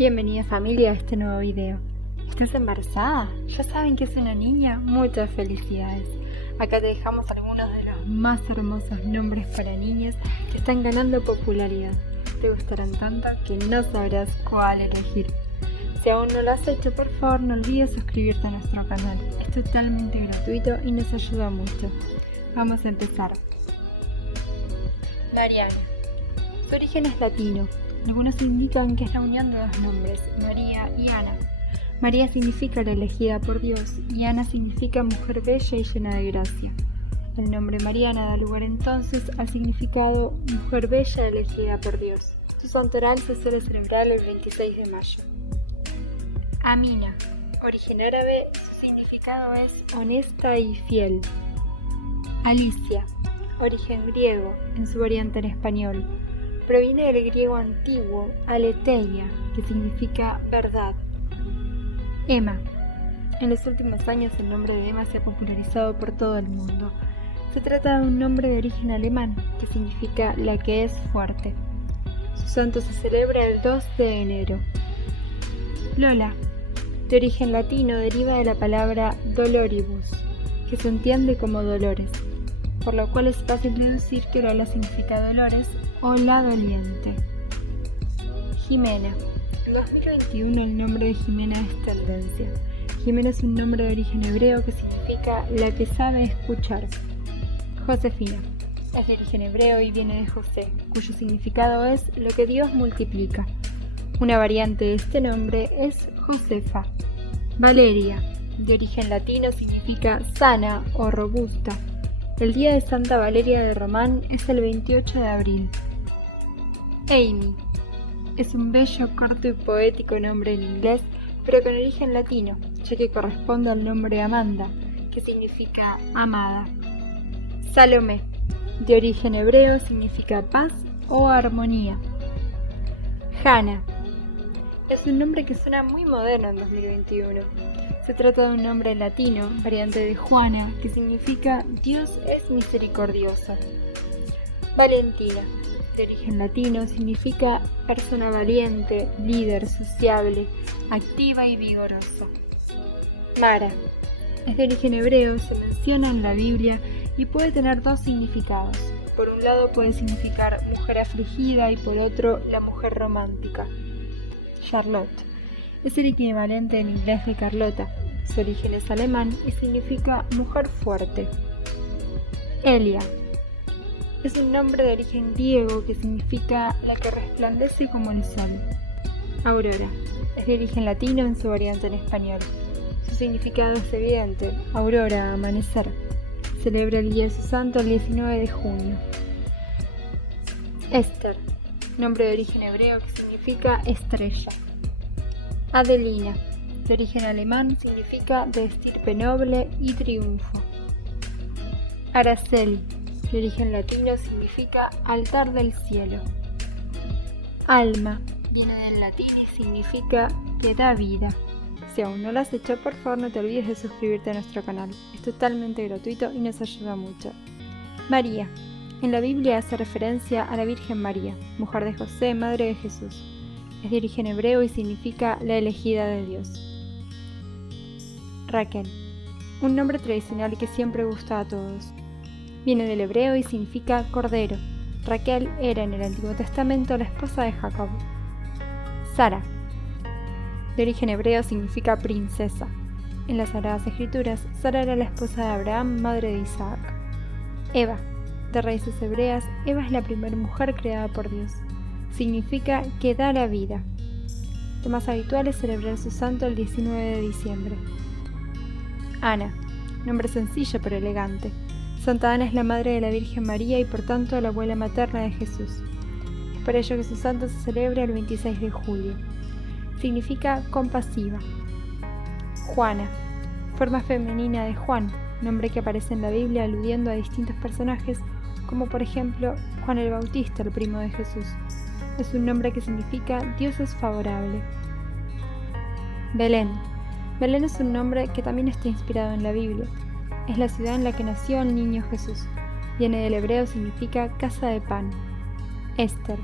Bienvenida familia a este nuevo video. ¿Estás embarazada? ¿Ya saben que es una niña? Muchas felicidades. Acá te dejamos algunos de los más hermosos nombres para niñas que están ganando popularidad. Te gustarán tanto que no sabrás cuál elegir. Si aún no lo has hecho, por favor no olvides suscribirte a nuestro canal. Es totalmente gratuito y nos ayuda mucho. Vamos a empezar. Mariana. Su origen es latino. Algunos indican que es la unión de dos nombres, María y Ana. María significa la elegida por Dios y Ana significa mujer bella y llena de gracia. El nombre Mariana da lugar entonces al significado mujer bella elegida por Dios. Su santoral se suele celebrar el 26 de mayo. Amina. Origen árabe, su significado es honesta y fiel. Alicia. Origen griego, en su variante en español. Proviene del griego antiguo aletheia, que significa verdad. Emma. En los últimos años el nombre de Emma se ha popularizado por todo el mundo. Se trata de un nombre de origen alemán, que significa la que es fuerte. Su santo se celebra el 2 de enero. Lola. De origen latino deriva de la palabra doloribus, que se entiende como dolores, por lo cual es fácil deducir que Lola significa dolores o la doliente. Jimena. En 2021 el nombre de Jimena es tendencia. Jimena es un nombre de origen hebreo que significa la que sabe escuchar. Josefina. Es de origen hebreo y viene de José, cuyo significado es lo que Dios multiplica. Una variante de este nombre es Josefa. Valeria. De origen latino significa sana o robusta. El día de Santa Valeria de Román es el 28 de abril. Amy. Es un bello, corto y poético nombre en inglés, pero con origen latino, ya que corresponde al nombre Amanda, que significa amada. Salomé. De origen hebreo significa paz o armonía. Hannah. Es un nombre que suena muy moderno en 2021. Se trata de un nombre latino, variante de Juana, que significa Dios es misericordioso. Valentina. De origen latino significa persona valiente, líder, sociable, activa y vigorosa. Mara. Es de origen hebreo, se menciona en la Biblia y puede tener dos significados. Por un lado puede significar mujer afligida y por otro la mujer romántica. Charlotte. Es el equivalente en inglés de Carlota. Su origen es alemán y significa mujer fuerte. Elia. Es un nombre de origen griego que significa la que resplandece como el sol. Aurora. Es de origen latino en su variante en español. Su significado es evidente: aurora, amanecer. Celebra el día de su santo el 19 de junio. Esther. Nombre de origen hebreo que significa estrella. Adelina. De origen alemán significa de estirpe noble y triunfo. Araceli. De origen latino significa altar del cielo. Alma. Viene del latín y significa que da vida. Si aún no lo has hecho, por favor no te olvides de suscribirte a nuestro canal. Es totalmente gratuito y nos ayuda mucho. María. En la Biblia hace referencia a la Virgen María, mujer de José, madre de Jesús. Es de origen hebreo y significa la elegida de Dios. Raquel. Un nombre tradicional que siempre gusta a todos. Viene del hebreo y significa cordero. Raquel era en el Antiguo Testamento la esposa de Jacob. Sara. De origen hebreo significa princesa. En las Sagradas Escrituras, Sara era la esposa de Abraham, madre de Isaac. Eva. De raíces hebreas, Eva es la primera mujer creada por Dios. Significa que da la vida. Lo más habitual es celebrar su santo el 19 de diciembre. Ana. Nombre sencillo pero elegante. Santa Ana es la madre de la Virgen María y por tanto la abuela materna de Jesús. Es por ello que su santo se celebra el 26 de julio. Significa compasiva. Juana. Forma femenina de Juan, nombre que aparece en la Biblia aludiendo a distintos personajes, como por ejemplo Juan el Bautista, el primo de Jesús. Es un nombre que significa Dios es favorable. Belén. Belén es un nombre que también está inspirado en la Biblia. Es la ciudad en la que nació el niño Jesús. Viene del hebreo, significa casa de pan. Esther.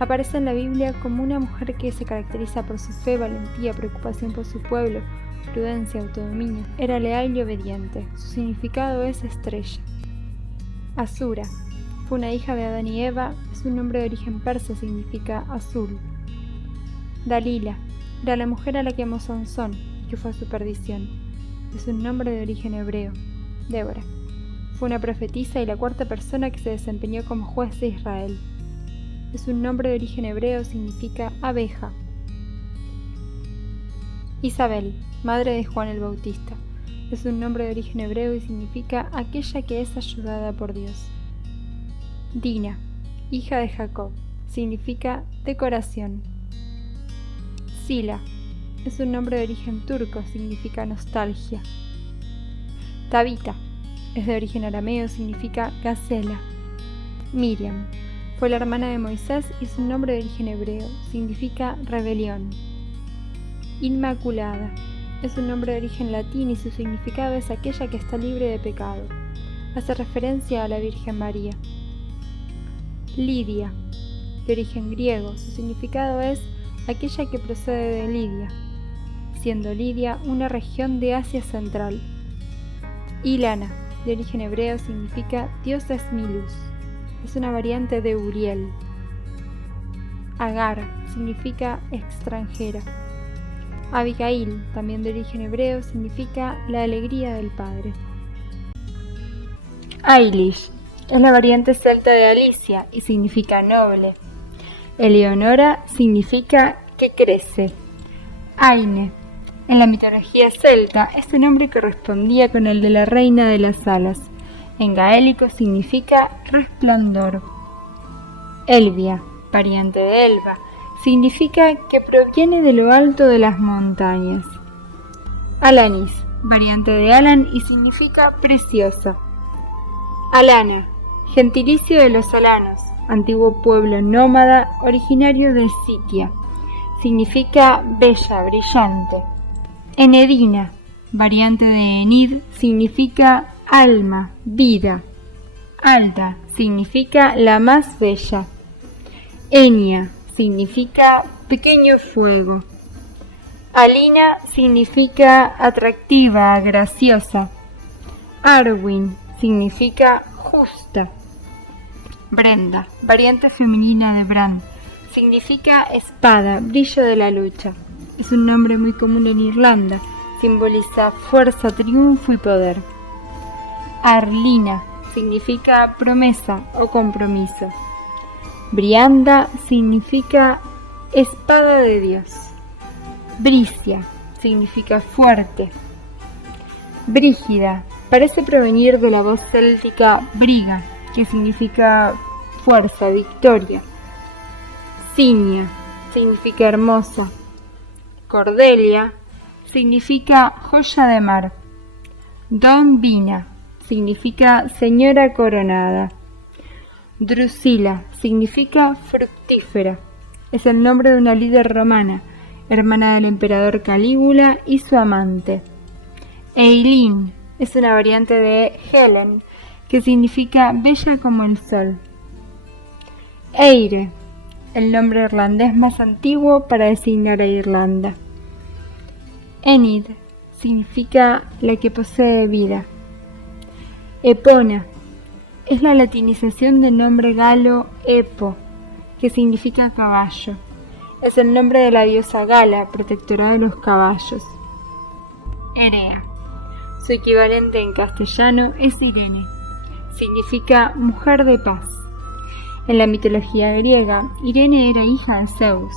Aparece en la Biblia como una mujer que se caracteriza por su fe, valentía, preocupación por su pueblo, prudencia, autodominio. Era leal y obediente. Su significado es estrella. Asura. Fue una hija de Adán y Eva. Es un nombre de origen persa, significa azul. Dalila. Era la mujer a la que amó Sansón, que fue su perdición. Es un nombre de origen hebreo. Débora. Fue una profetisa y la cuarta persona que se desempeñó como juez de Israel. Es un nombre de origen hebreo, significa abeja. Isabel, madre de Juan el Bautista. Es un nombre de origen hebreo y significa aquella que es ayudada por Dios. Dina, hija de Jacob, significa decoración. Sila, es un nombre de origen turco, significa nostalgia. Tabita, es de origen arameo, significa gacela. Miriam, fue la hermana de Moisés y su nombre de origen hebreo, significa rebelión. Inmaculada, es un nombre de origen latín y su significado es aquella que está libre de pecado. Hace referencia a la Virgen María. Lidia, de origen griego, su significado es aquella que procede de Lidia, siendo Lidia una región de Asia Central. Ilana, de origen hebreo, significa Dios es mi luz. Es una variante de Uriel. Agar significa extranjera. Abigail, también de origen hebreo, significa la alegría del Padre. Ailish es la variante celta de Alicia y significa noble. Eleonora significa que crece. Aine, en la mitología celta, este nombre correspondía con el de la reina de las alas. En gaélico significa resplandor. Elvia, variante de Elba, significa que proviene de lo alto de las montañas. Alanis, variante de Alan y significa preciosa. Alana, gentilicio de los alanos, antiguo pueblo nómada originario de Sitia. Significa bella, brillante. Enedina, variante de Enid, significa alma, vida. Alta significa la más bella. Enia significa pequeño fuego. Alina significa atractiva, graciosa. Arwin significa justa. Brenda, variante femenina de Bran, significa espada, brillo de la lucha. Es un nombre muy común en Irlanda, simboliza fuerza, triunfo y poder. Arlina significa promesa o compromiso. Brianda significa espada de Dios. Bricia significa fuerte. Brígida parece provenir de la voz céltica briga, que significa fuerza, victoria. Cinia significa hermosa. Cordelia significa joya de mar. Don Vina significa señora coronada. Drusila significa fructífera. Es el nombre de una líder romana, hermana del emperador Calígula y su amante. Eileen es una variante de Helen, que significa bella como el sol. Eire, el nombre irlandés más antiguo para designar a Irlanda. Enid significa la que posee vida. Epona es la latinización del nombre galo Epo, que significa caballo. Es el nombre de la diosa Gala, protectora de los caballos. Erea, su equivalente en castellano es Irene. Significa mujer de paz. En la mitología griega, Irene era hija de Zeus.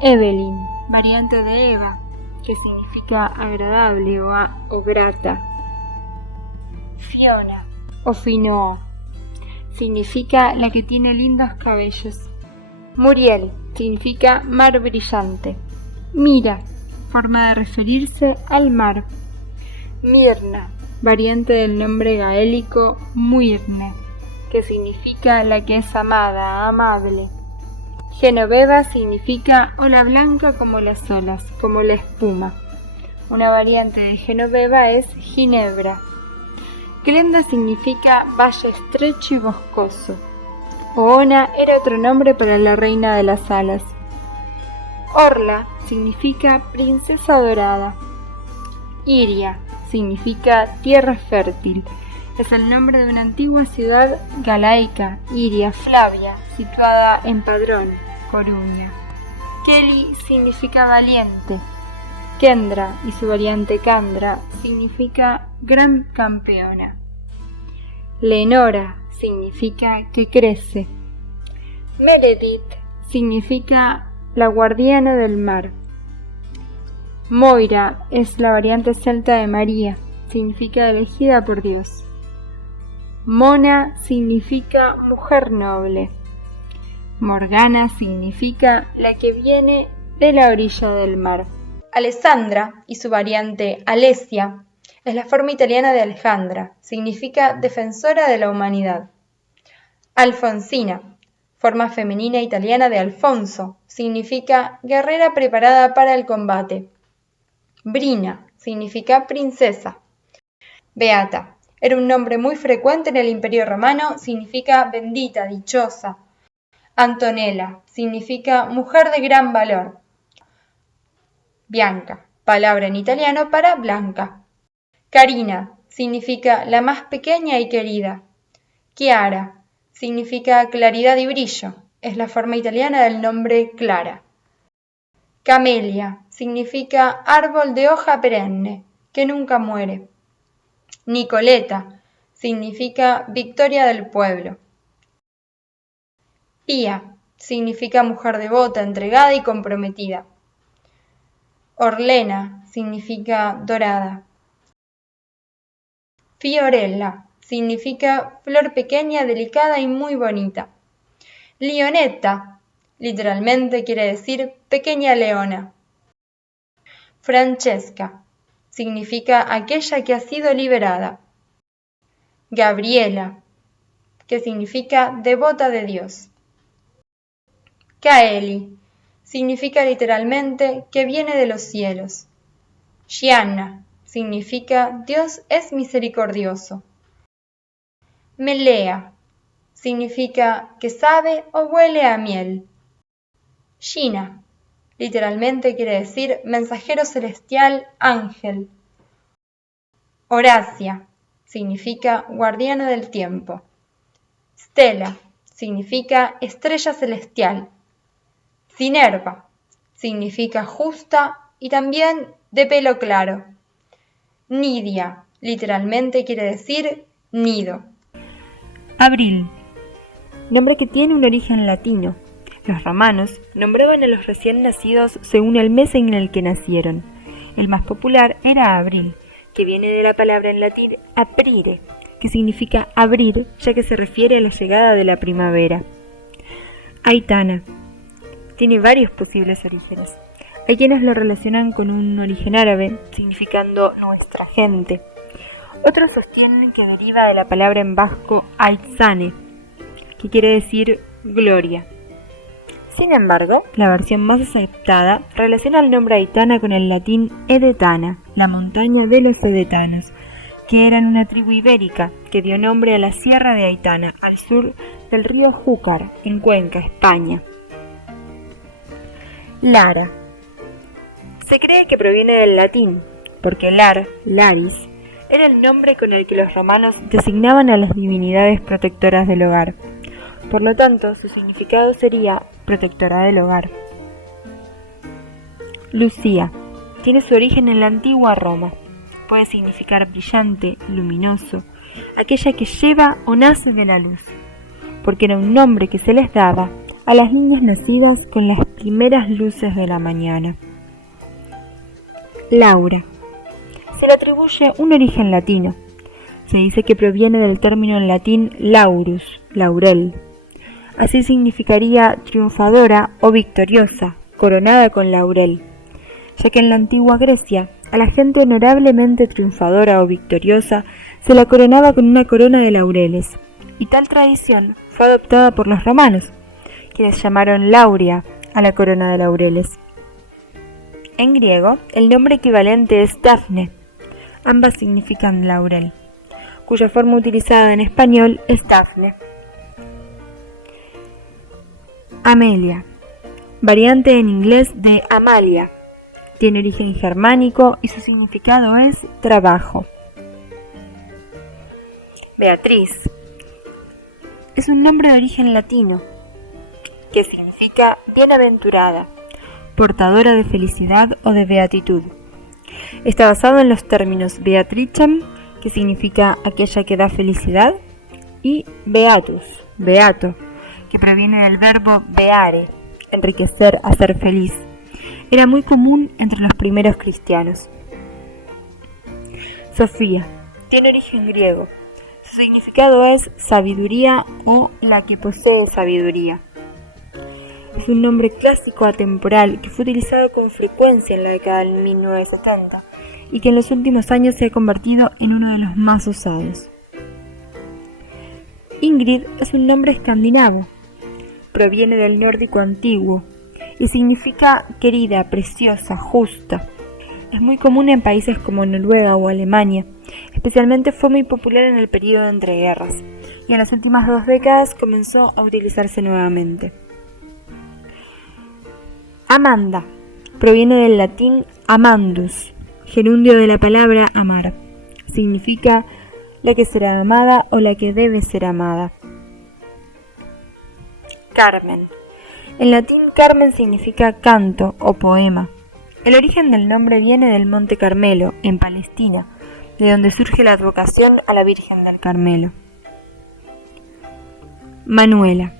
Evelyn, variante de Eva, que significa agradable o grata. Fiona o Finoa, significa la que tiene lindos cabellos. Muriel significa mar brillante. Mira, forma de referirse al mar. Mirna, variante del nombre gaélico Muirne, que significa la que es amada, amable. Genoveva significa ola blanca como las olas, como la espuma. Una variante de Genoveva es Ginebra. Glenda significa valle estrecho y boscoso. Oona era otro nombre para la reina de las alas. Orla significa princesa dorada. Iria significa tierra fértil. Es el nombre de una antigua ciudad galaica, Iria Flavia, situada en Padrón, Coruña. Kelly significa valiente. Kendra y su variante Candra significa gran campeona. Lenora significa que crece. Meredith significa la guardiana del mar. Moira es la variante celta de María, significa elegida por Dios. Mona significa mujer noble. Morgana significa la que viene de la orilla del mar. Alessandra y su variante Alesia es la forma italiana de Alejandra, significa defensora de la humanidad. Alfonsina, forma femenina italiana de Alfonso, significa guerrera preparada para el combate. Brina significa princesa. Beata era un nombre muy frecuente en el Imperio Romano, significa bendita, dichosa. Antonella significa mujer de gran valor. Bianca, palabra en italiano para blanca. Carina significa la más pequeña y querida. Chiara significa claridad y brillo, es la forma italiana del nombre Clara. Camelia significa árbol de hoja perenne, que nunca muere. Nicoleta significa victoria del pueblo. Pía significa mujer devota, entregada y comprometida. Orlena significa dorada. Fiorella significa flor pequeña, delicada y muy bonita. Lionetta literalmente quiere decir pequeña leona. Francesca significa aquella que ha sido liberada. Gabriela, que significa devota de Dios. Kaeli significa literalmente que viene de los cielos. Gianna significa Dios es misericordioso. Melea significa que sabe o huele a miel. Gina literalmente quiere decir mensajero celestial, ángel. Horacia significa guardiana del tiempo. Stella significa estrella celestial. Cinerva significa justa y también de pelo claro. Nidia literalmente quiere decir nido. Abril, nombre que tiene un origen latino. Los romanos nombraban a los recién nacidos según el mes en el que nacieron. El más popular era abril, que viene de la palabra en latín aprire, que significa abrir, ya que se refiere a la llegada de la primavera. Aitana tiene varios posibles orígenes. Hay quienes lo relacionan con un origen árabe, significando nuestra gente. Otros sostienen que deriva de la palabra en vasco aitzane, que quiere decir gloria. Sin embargo, la versión más aceptada relaciona el nombre Aitana con el latín Edetana, la montaña de los edetanos, que eran una tribu ibérica que dio nombre a la sierra de Aitana, al sur del río Júcar, en Cuenca, España. Lara. Se cree que proviene del latín, porque lar, laris, era el nombre con el que los romanos designaban a las divinidades protectoras del hogar. Por lo tanto, su significado sería protectora del hogar. Lucía tiene su origen en la antigua Roma. Puede significar brillante, luminoso, aquella que lleva o nace de la luz, porque era un nombre que se les daba a las niñas nacidas con las primeras luces de la mañana. Laura. Se le atribuye un origen latino. Se dice que proviene del término en latín laurus, laurel. Así significaría triunfadora o victoriosa, coronada con laurel, ya que en la antigua Grecia a la gente honorablemente triunfadora o victoriosa se la coronaba con una corona de laureles, y tal tradición fue adoptada por los romanos, quienes llamaron laurea a la corona de laureles. En griego, el nombre equivalente es Dafne. Ambas significan laurel, cuya forma utilizada en español es Dafne. Amelia, variante en inglés de Amalia. Tiene origen germánico y su significado es trabajo. Beatriz es un nombre de origen latino que significa bienaventurada, portadora de felicidad o de beatitud. Está basado en los términos beatricem, que significa aquella que da felicidad, y beatus, beato, que proviene del verbo beare, enriquecer, hacer feliz. Era muy común entre los primeros cristianos. Sofía tiene origen griego. Su significado es sabiduría o la que posee sabiduría. Es un nombre clásico atemporal que fue utilizado con frecuencia en la década de 1970 y que en los últimos años se ha convertido en uno de los más usados. Ingrid es un nombre escandinavo. Proviene del nórdico antiguo y significa querida, preciosa, justa. Es muy común en países como Noruega o Alemania. Especialmente fue muy popular en el periodo de entreguerras y en las últimas 2 décadas comenzó a utilizarse nuevamente. Amanda proviene del latín amandus, gerundio de la palabra amar. Significa la que será amada o la que debe ser amada. Carmen. En latín, Carmen significa canto o poema. El origen del nombre viene del Monte Carmelo, en Palestina, de donde surge la advocación a la Virgen del Carmelo. Manuela.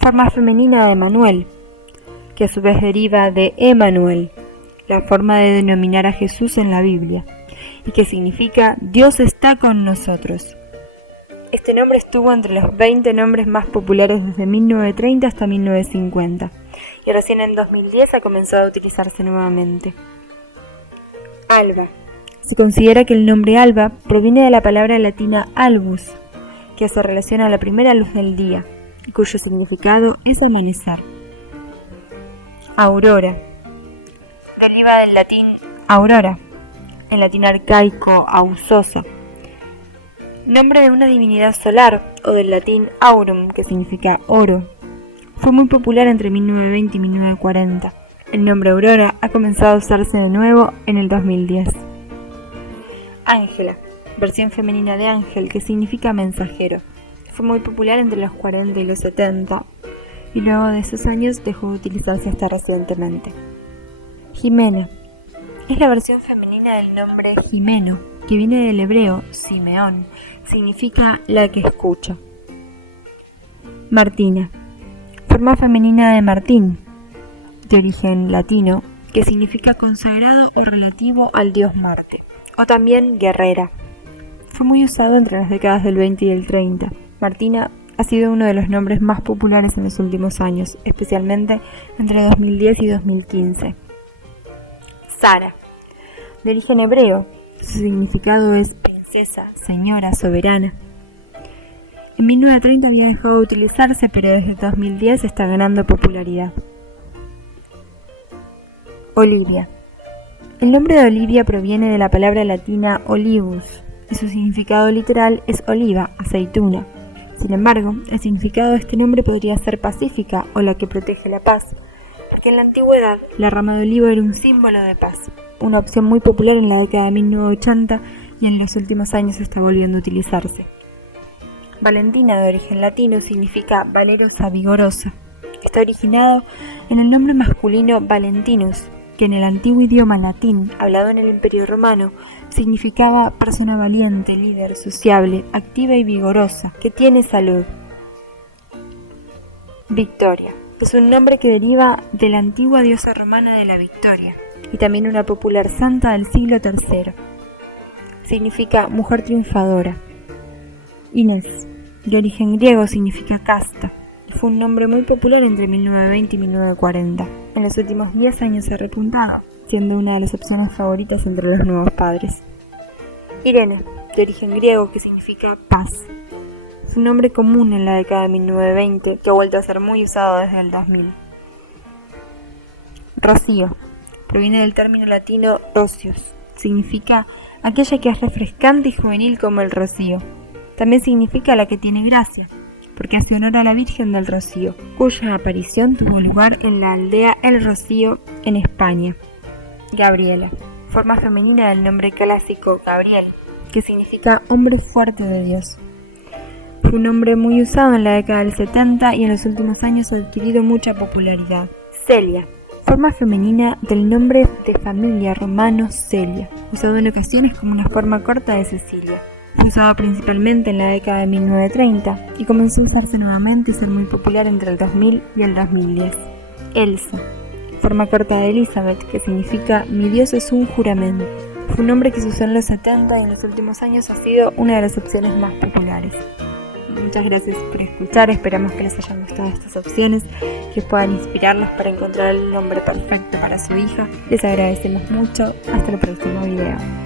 Forma femenina de Manuel, que a su vez deriva de Emanuel, la forma de denominar a Jesús en la Biblia, y que significa Dios está con nosotros. Este nombre estuvo entre los 20 nombres más populares desde 1930 hasta 1950, y recién en 2010 ha comenzado a utilizarse nuevamente. Alba. Se considera que el nombre Alba proviene de la palabra latina albus, que hace relación a la primera luz del día, y cuyo significado es amanecer. Aurora. Deriva del latín aurora, en latín arcaico ausosa, nombre de una divinidad solar, o del latín aurum, que significa oro. Fue muy popular entre 1920 y 1940. El nombre Aurora ha comenzado a usarse de nuevo en el 2010. Ángela, versión femenina de ángel, que significa mensajero. Fue muy popular entre los 40 y los 70, y luego de esos años dejó de utilizarse hasta recientemente. Jimena. Es la versión femenina del nombre Jimeno, que viene del hebreo Simeón, significa la que escucha. Martina. Forma femenina de Martín, de origen latino, que significa consagrado o relativo al dios Marte, o también guerrera. Fue muy usado entre las décadas del 20 y el 30. Martina ha sido uno de los nombres más populares en los últimos años, especialmente entre 2010 y 2015. Sara. De origen hebreo, su significado es princesa, señora, soberana. En 1930 había dejado de utilizarse, pero desde 2010 está ganando popularidad. Olivia. El nombre de Olivia proviene de la palabra latina olivus, y su significado literal es oliva, aceituna. Sin embargo, el significado de este nombre podría ser pacífica o la que protege la paz, porque en la antigüedad la rama de olivo era un símbolo de paz, una opción muy popular en la década de 1980 y en los últimos años está volviendo a utilizarse. Valentina, de origen latino, significa valerosa, vigorosa. Está originado en el nombre masculino Valentinus, que en el antiguo idioma latín, hablado en el Imperio Romano, significaba persona valiente, líder, sociable, activa y vigorosa, que tiene salud. Victoria. Es un nombre que deriva de la antigua diosa romana de la victoria, y también una popular santa del siglo III. Significa mujer triunfadora. Inés, de origen griego, significa casta, y fue un nombre muy popular entre 1920 y 1940. En los últimos 10 años se ha repuntado, siendo una de las opciones favoritas entre los nuevos padres. Irene, de origen griego, que significa paz. Es un nombre común en la década de 1920 que ha vuelto a ser muy usado desde el 2000. Rocío. Proviene del término latino rocius. Significa aquella que es refrescante y juvenil como el rocío. También significa la que tiene gracia. porque hace honor a la Virgen del Rocío, cuya aparición tuvo lugar en la aldea El Rocío, en España. Gabriela, forma femenina del nombre clásico Gabriel, que significa hombre fuerte de Dios. Fue un nombre muy usado en la década del 70 y en los últimos años ha adquirido mucha popularidad. Celia, forma femenina del nombre de familia romano Celia, usado en ocasiones como una forma corta de Cecilia. Fue usado principalmente en la década de 1930 y comenzó a usarse nuevamente y ser muy popular entre el 2000 y el 2010. Elsa, forma corta de Elizabeth, que significa mi Dios es un juramento. Fue un nombre que se usó en los 70 y en los últimos años ha sido una de las opciones más populares. Muchas gracias por escuchar, esperamos que les hayan gustado estas opciones, que puedan inspirarlos para encontrar el nombre perfecto para su hija. Les agradecemos mucho, hasta el próximo video.